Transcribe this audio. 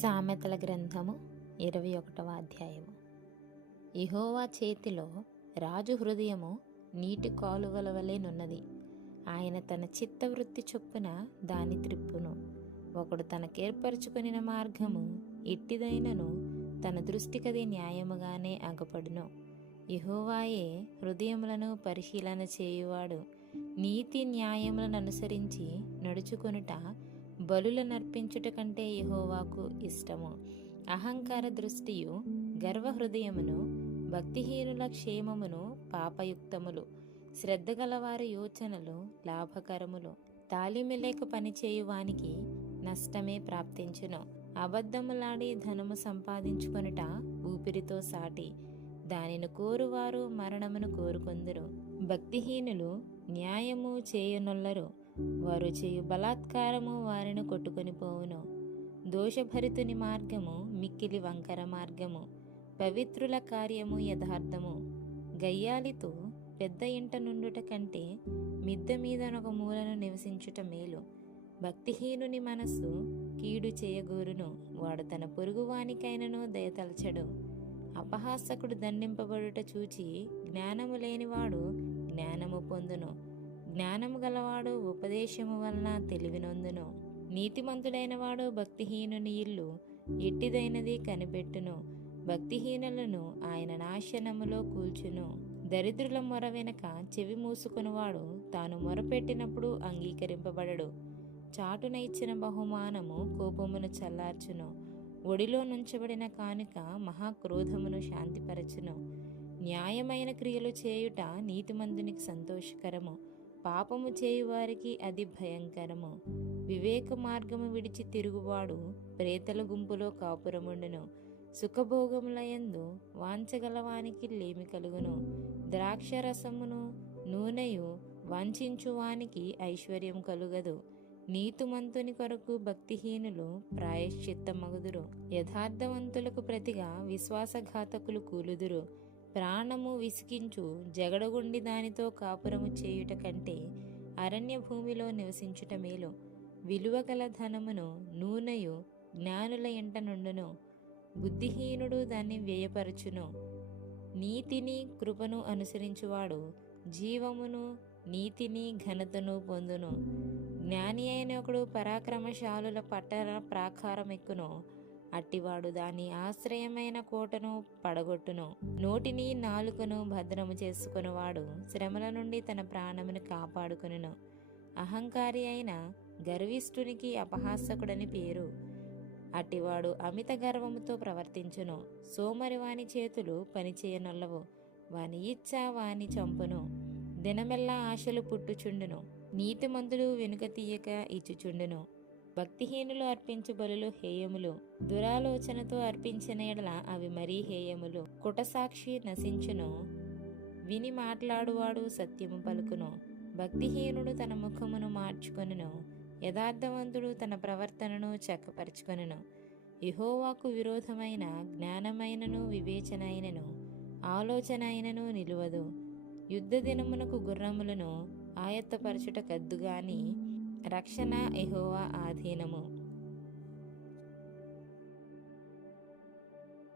సామెతల గ్రంథము 21వ అధ్యాయము. యెహోవా చేతిలో రాజు హృదయము నీటి కాలువల వలెనున్నది. ఆయన తన చిత్తవృత్తి చొప్పున దాని త్రిప్పును. ఒకడు తనకేర్పరచుకొనిన మార్గము ఎట్టిదైనను తన దృష్టికది న్యాయముగానే అగపడును. యెహోవాయే హృదయములను పరిశీలన చేయువాడు. నీతి న్యాయములను అనుసరించి నడుచుకొనుట బలులనర్పించుట కంటే యెహోవాకు ఇష్టము. అహంకార దృష్టియు గర్వ హృదయమును భక్తిహీనుల క్షేమమును పాపయుక్తములు. శ్రద్ధగలవారి యోచనలు లాభకరములు. తాళిమి లేక పనిచేయువానికి నష్టమే ప్రాప్తించును. అబద్ధములాడి ధనము సంపాదించుకొనుట ఊపిరితో సాటి. దానిని కోరువారు మరణమును కోరుకొందురు. భక్తిహీనులు న్యాయము చేయనొల్లరు. వారు చేయు బలాత్కారము వారిని కొట్టుకొని పోవును. దోషభరితుని మార్గము మిక్కిలి వంకర మార్గము. పవిత్రుల కార్యము యథార్థము. గయ్యాలితో పెద్ద ఇంట నుండుట కంటే మిద్దె మీదనొక మూలను నివసించుట మేలు. భక్తిహీనుని మనస్సు కీడు చేయగోరును. వాడు తన పొరుగువానికైనను దయతలచడు. అపహాసకుడు దండింపబడుట చూచి జ్ఞానము లేనివాడు జ్ఞానము పొందును. జ్ఞానము గలవాడు ఉపదేశము వలన తెలివినొందును. నీతిమంతుడైన వాడు భక్తిహీనుని ఇల్లు ఎట్టిదైనది కనిపెట్టును. భక్తిహీనులను ఆయన నాశనములో కూల్చును. దరిద్రుల మొర వెనక చెవి మూసుకొనువాడు తాను మొరపెట్టినప్పుడు అంగీకరింపబడడు. చాటున ఇచ్చిన బహుమానము కోపమును చల్లార్చును. ఒడిలో నుంచబడిన కానుక మహాక్రోధమును శాంతిపరచును. న్యాయమైన క్రియలు చేయుట నీతిమంతునికి సంతోషకరము. పాపము చేయువారికి అది భయంకరము. వివేక మార్గము విడిచి తిరుగువాడు ప్రేతల గుంపులో కాపురముండును. సుఖభోగములయందు వాంచగలవానికి లేమి కలుగును. ద్రాక్షరసమును నూనెయు వాంఛించువానికి ఐశ్వర్యం కలుగదు. నీతిమంతుని కొరకు భక్తిహీనులు ప్రాయశ్చిత్తమగుదురు. యథార్థవంతులకు ప్రతిగా విశ్వాసఘాతకులు కూలుదురు. ప్రాణము విసికించు జగడగుండి దానితో కాపురము చేయుట కంటే అరణ్య భూమిలో నివసించుట మేలు. విలువగల ధనమును నూనెయు జ్ఞానుల ఎంట నుండును. బుద్ధిహీనుడు దాన్ని వ్యయపరచును. నీతిని కృపను అనుసరించువాడు జీవమును నీతిని ఘనతను పొందును. జ్ఞాని అయిన ఒకడు పరాక్రమశాలుల పట్టణ ప్రాకారమెక్కును. అట్టివాడు దాని ఆశ్రయమైన కోటను పడగొట్టును. నోటిని నాలుకను భద్రము చేసుకునివాడు శ్రమల నుండి తన ప్రాణమును కాపాడుకొనును. అహంకారి అయిన గర్విష్ఠునికి అపహాసకుడని పేరు. అట్టివాడు అమిత గర్వముతో ప్రవర్తించును. సోమరివాని చేతులు పనిచేయనొల్లవు. వాని ఇచ్చ వాని చంపును. దినమెల్లా ఆశలు పుట్టుచుండును. నీతిమంతుడు వెనుక తీయక ఇచ్చుచుండును. భక్తిహీనులు అర్పించు బలులు హేయములు. దురాలోచనతో అర్పించిన ఎడల అవి మరీ హేయములు. కుటసాక్షి నశించును. విని మాట్లాడువాడు సత్యము పలుకును. భక్తిహీనుడు తన ముఖమును మార్చుకొనును. యథార్థవంతుడు తన ప్రవర్తనను చక్కపరచుకొనును. యెహోవాకు విరోధమైన జ్ఞానమైనను వివేచనైనను ఆలోచన అయినను నిలువదు. యుద్ధ దినమునకు గుర్రములను ఆయత్తపరచుట కద్దుగాని రక్షణ యెహోవా ఆధీనము.